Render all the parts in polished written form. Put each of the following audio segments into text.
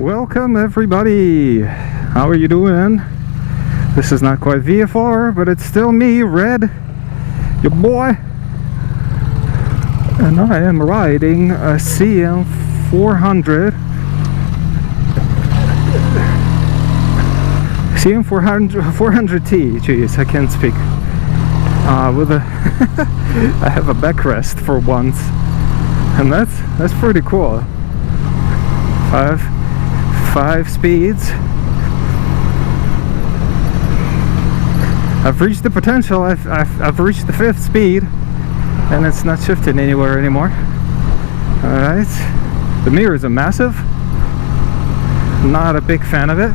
Welcome everybody! How are you doing? This is not quite VFR, but it's still me, Red, your boy. And I am riding a CM400 CM400T. Jeez, I can't speak. With a I have a backrest for once, and that's pretty cool. Five speeds. I've reached the potential. I've reached the 5th speed, and it's not shifting anywhere anymore. All right. The mirrors are massive. Not a big fan of it,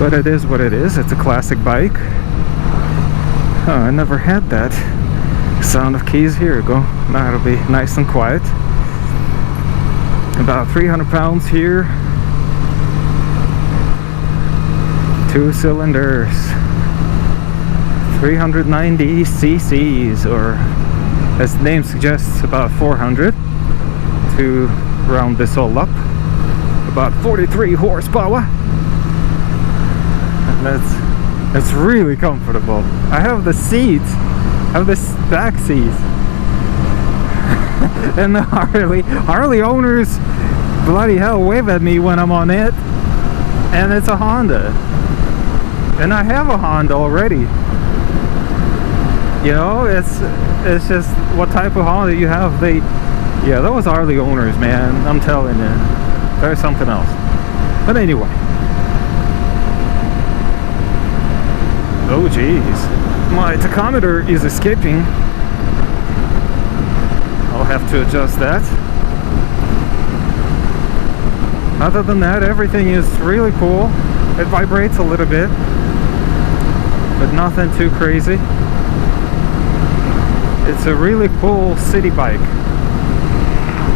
but it is what it is. It's a classic bike. Oh, I never had that sound of keys. Here we go. Now it'll be nice and quiet. About 300 pounds here. 2 cylinders. 390 cc's, or as the name suggests, about 400 to round this all up. About 43 horsepower. And that's really comfortable. I have the seats. I have the back seats. And the Harley owners, bloody hell, wave at me when I'm on it. And it's a Honda. And I have a Honda already. You know, it's just what type of Honda you have. Yeah, those Harley owners, man, I'm telling you, there's something else. But anyway. Oh geez, my tachometer is escaping. I'll have to adjust that. Other than that, everything is really cool. It vibrates a little bit, but nothing too crazy. It's a really cool city bike,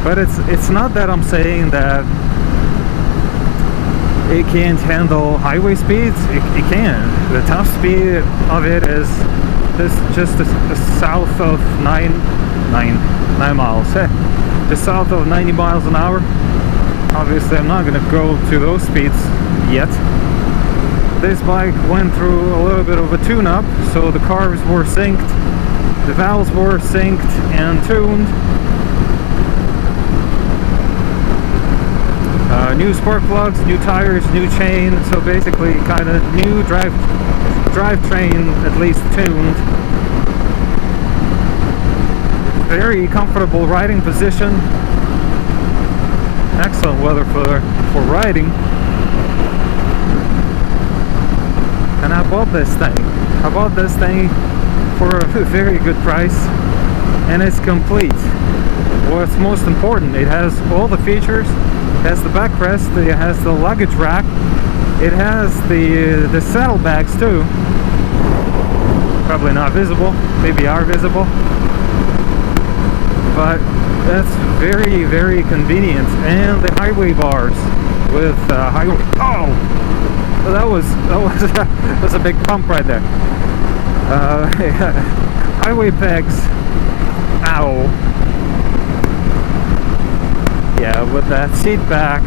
but it's not that I'm saying that it can't handle highway speeds. It can. The top speed of it is just south of 9 miles. Just south of 90 miles an hour. Obviously, I'm not going to go to those speeds yet. This bike went through a little bit of a tune-up, so the carbs were synced, the valves were synced and tuned. New spark plugs, new tires, new chain, so basically kind of new drivetrain, at least tuned. Very comfortable riding position. Excellent weather for riding. And I bought this thing. I bought this thing for a very good price, and it's complete. What's most important, it has all the features. It has the backrest, it has the luggage rack, it has the saddlebags too. Probably not visible, maybe are visible, but that's very, very convenient. And the highway bars with highway. Oh, that was that's a big pump right there. Highway pegs. Ow. Yeah, with that seat back,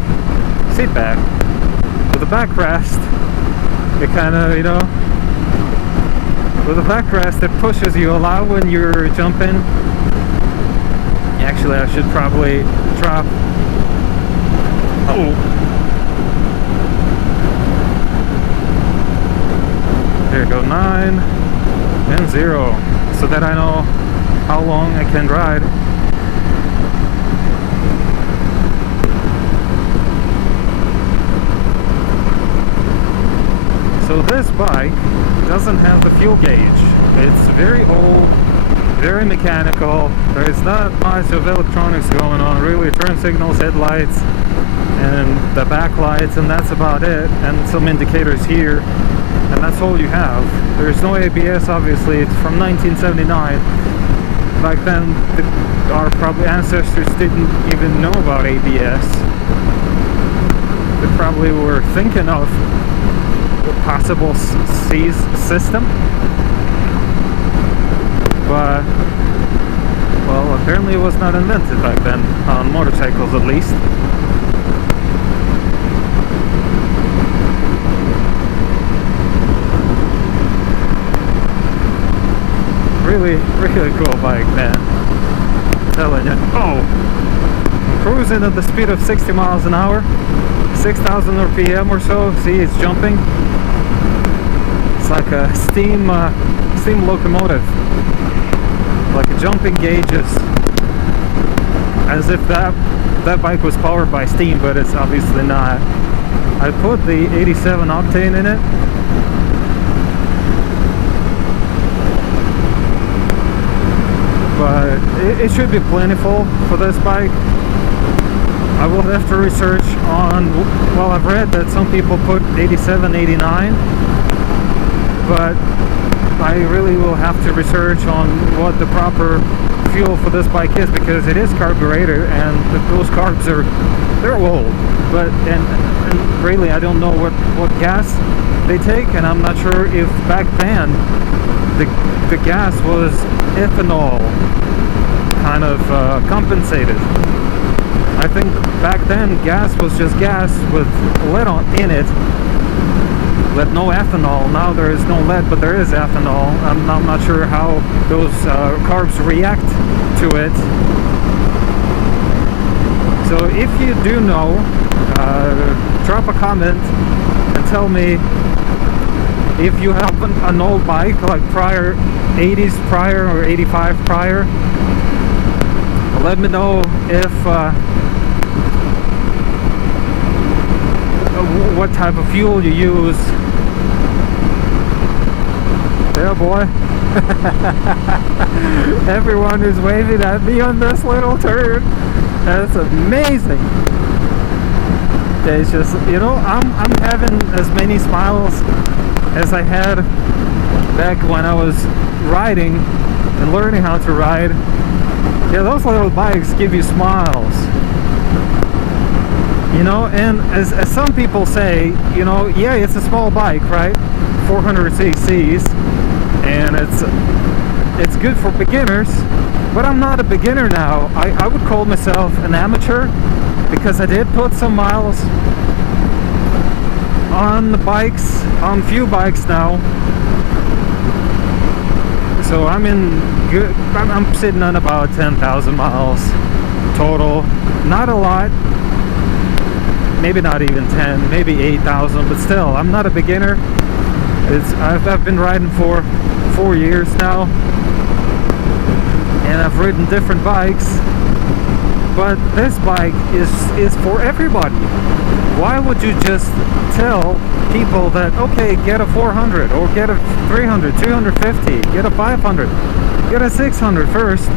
with the backrest, it kind of, you know, with the backrest, it pushes you a lot when you're jumping. Actually, I should probably drop. Oh, there you go, 9 and 0, so that I know how long I can ride. So this bike doesn't have the fuel gauge. It's very old, very mechanical. There's not much of electronics going on, really. Turn signals, headlights, and the backlights, and that's about it. And some indicators here, and that's all you have. There's no ABS, obviously. It's from 1979. Back then, our probably ancestors didn't even know about ABS. They probably were thinking of possible seize system, but well, Apparently it was not invented back then, on motorcycles at least. Really, really cool bike, man. I'm telling you. Oh! I'm cruising at the speed of 60 miles an hour. 6,000 RPM or so. See, it's jumping. It's like a steam locomotive. Like jumping gauges. As if that bike was powered by steam, but it's obviously not. I put the 87 octane in it. But it should be plentiful for this bike. I will have to research on, well, I've read that some people put 87, 89, but I really will have to research on what the proper fuel for this bike is, because it is carburetor and those carbs they're old. But and really I don't know what gas they take, and I'm not sure if back then the gas was ethanol kind of compensated. I think back then gas was just gas with lead in it, but no ethanol. Now there is no lead, but there is ethanol. I'm not sure how those carbs react to it. So if you do know, drop a comment and tell me if you have an old bike, like prior 80s prior or 85 prior. Let me know if what type of fuel you use. Yeah, boy. Everyone is waving at me on this little turn. That's amazing. It's just, you know, I'm having as many smiles as I had back when I was riding and learning how to ride. Yeah, those little bikes give you smiles. You know, and as some people say, you know, yeah, it's a small bike, right? 400 cc's, and it's good for beginners, but I'm not a beginner now. I would call myself an amateur, because I did put some miles on the bikes, on few bikes now. So I'm sitting on about 10,000 miles total. Not a lot. Maybe not even 10, maybe 8,000, but still, I'm not a beginner. I've been riding for 4 years now, and I've ridden different bikes, but this bike is for everybody. Why would you just tell people that, okay, get a 400 or get a 300, 250, get a 500, get a 600 first?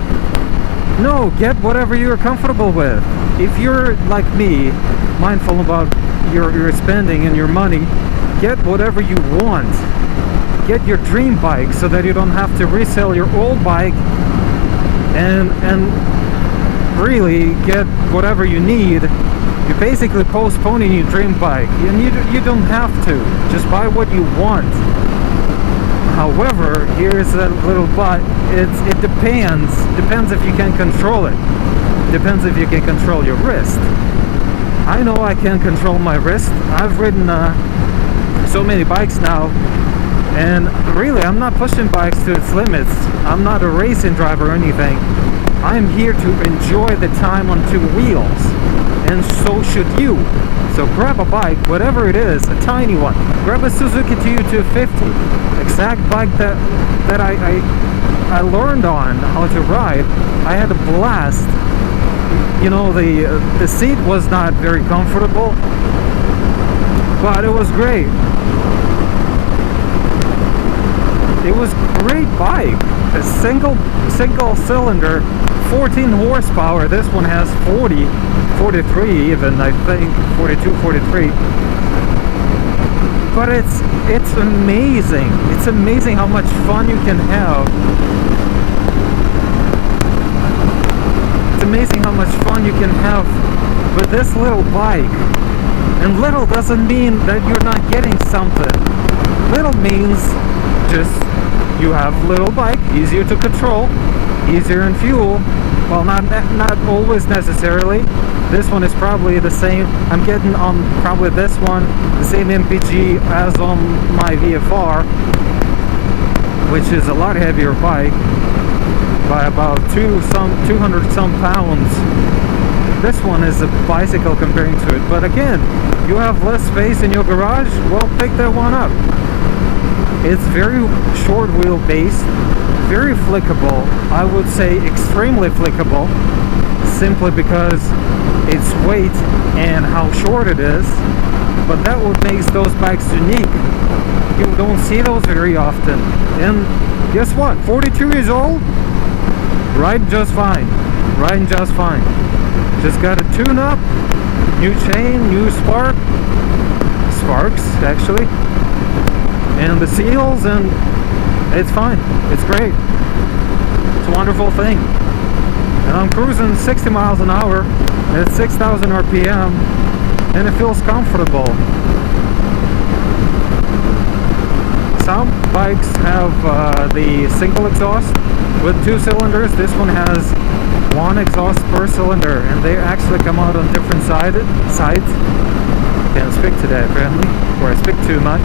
No, get whatever you're comfortable with. If you're like me, mindful about your spending and your money, get whatever you want. Get your dream bike so that you don't have to resell your old bike and really get whatever you need. You're basically postponing your dream bike, and you don't have to. Just buy what you want. However, here's a little but. It depends if you can control it. Depends if you can control your wrist. I know I can control my wrist. I've ridden so many bikes now, and really I'm not pushing bikes to its limits. I'm not a racing driver or anything. I'm here to enjoy the time on two wheels, and so should you. So grab a bike, whatever it is, a tiny one. Grab a Suzuki TU250, exact bike that I learned on how to ride. I had a blast. You know, the seat was not very comfortable, but it was great. It was a great bike. A single cylinder, 14 horsepower. This one has 40, 43 even, I think, 42, 43. But it's amazing. It's amazing how much fun you can have. It's amazing how much fun you can have with this little bike. And little doesn't mean that you're not getting something. Little means just you have a little bike, easier to control, easier in fuel, well, not always necessarily. This one is probably the same. I'm getting on probably this one the same MPG as on my VFR, which is a lot heavier bike by about 200 some pounds. This one is a bicycle comparing to it, but again, you have less space in your garage, well, pick that one up. It's very short wheelbase, very flickable. I would say extremely flickable, simply because its weight and how short it is. But that what makes those bikes unique. You don't see those very often. And guess what? 42 years old, riding just fine. Riding just fine. Just got a tune-up, new chain, new sparks actually, and the seals, and it's fine. It's great. It's a wonderful thing. And I'm cruising 60 miles an hour at 6,000 RPM, and it feels comfortable. Some bikes have the single exhaust with 2 cylinders. This one has 1 exhaust per cylinder, and they actually come out on different sides. Can't speak today apparently, or I speak too much.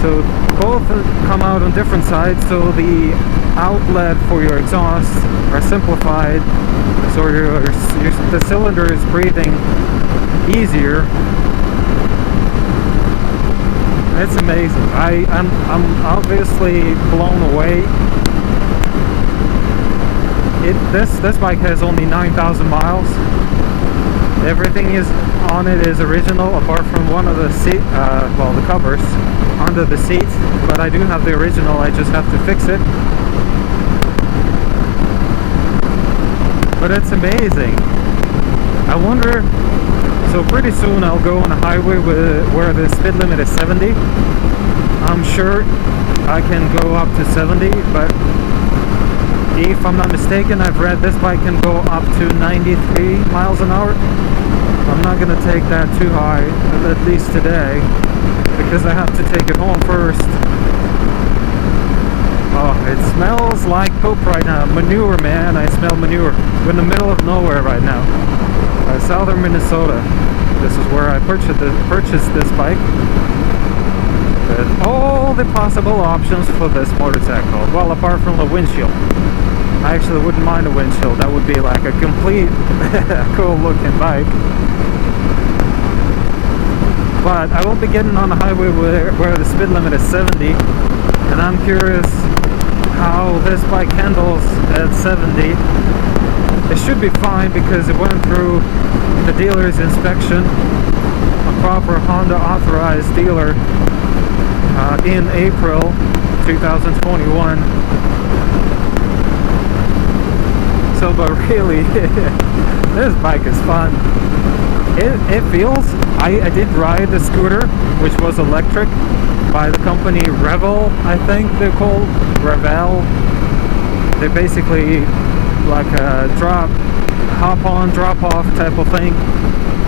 So both come out on different sides, so the outlet for your exhaust are simplified, so the cylinder is breathing easier. It's amazing. I'm obviously blown away. This bike has only 9,000 miles. Everything is on it is original, apart from one of the seat, well, the covers under the seat. But I do have the original. I just have to fix it. But it's amazing. I wonder. So pretty soon I'll go on a highway where the speed limit is 70. I'm sure I can go up to 70, but if I'm not mistaken, I've read this bike can go up to 93 miles an hour. I'm not going to take that too high, at least today, because I have to take it home first. Oh, it smells like poop right now. Manure, man. I smell manure. We're in the middle of nowhere right now. Southern Minnesota. This is where I purchased this bike. With all the possible options for this motorcycle. Well, apart from the windshield. I actually wouldn't mind a windshield. That would be like a complete cool looking bike. But I won't be getting on the highway where the speed limit is 70. And I'm curious how this bike handles at 70. It should be fine because it went through the dealer's inspection, a proper Honda authorized dealer, in April 2021. So, but really, this bike is fun. It feels, I did ride the scooter, which was electric, by the company Revel, I think they're called, Revel. They're basically like a hop on, drop off type of thing.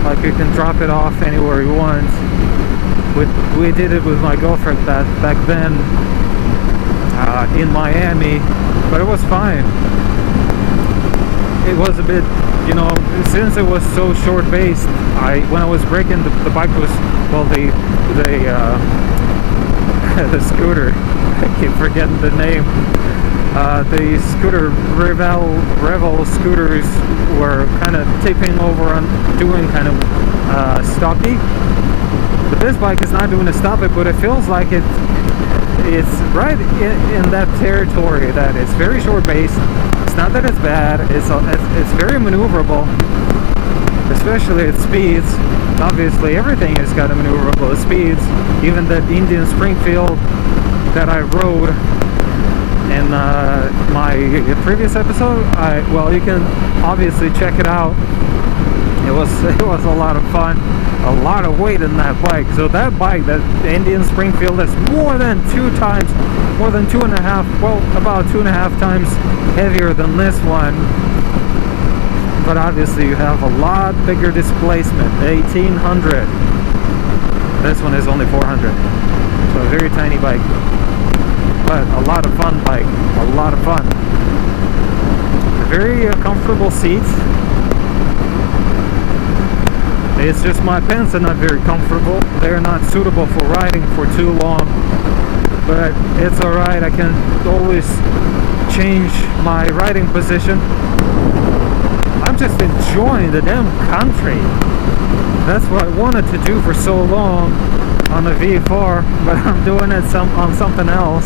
Like you can drop it off anywhere you want. We did it with my girlfriend back then in Miami, but it was fine. It was a bit, you know, since it was so short based, when I was braking, the bike was, well, the scooter, I keep forgetting the name. The scooter, Revel scooters were kind of tipping over and doing kind of stoppy. But this bike is not doing a stoppy, but it feels like it's right in that territory that it's very short based. It's not that it's bad, it's very maneuverable, especially at speeds. Obviously everything has got a maneuverable at speeds. Even that Indian Springfield that I rode in my previous episode, well, you can obviously check it out. It was a lot of fun, a lot of weight in that bike. So that bike, that Indian Springfield, that's more than 2.5, well, about 2.5 times heavier than this one. But obviously you have a lot bigger displacement, 1800. This one is only 400. So a very tiny bike. But a lot of fun bike, a lot of fun. very comfortable seats. It's just my pants are not very comfortable. They're not suitable for riding for too long. But it's alright, I can always change my riding position. I'm just enjoying the damn country. That's what I wanted to do for so long on the V4, but I'm doing it on something else.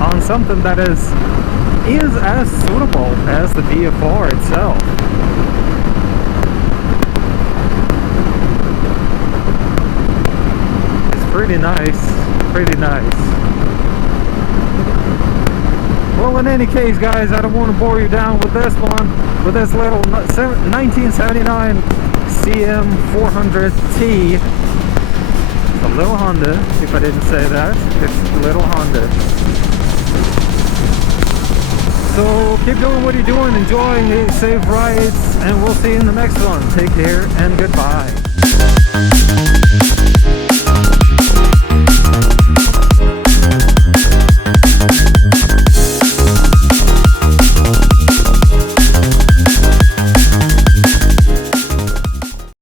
On something that is as suitable as the V4 itself. Pretty nice, pretty nice. Well, in any case, guys, I don't want to bore you down with this one, with this little 1979 CM400T. It's a little Honda, if I didn't say that. It's a little Honda. So keep doing what you're doing, enjoy, safe rides, and we'll see you in the next one. Take care and goodbye.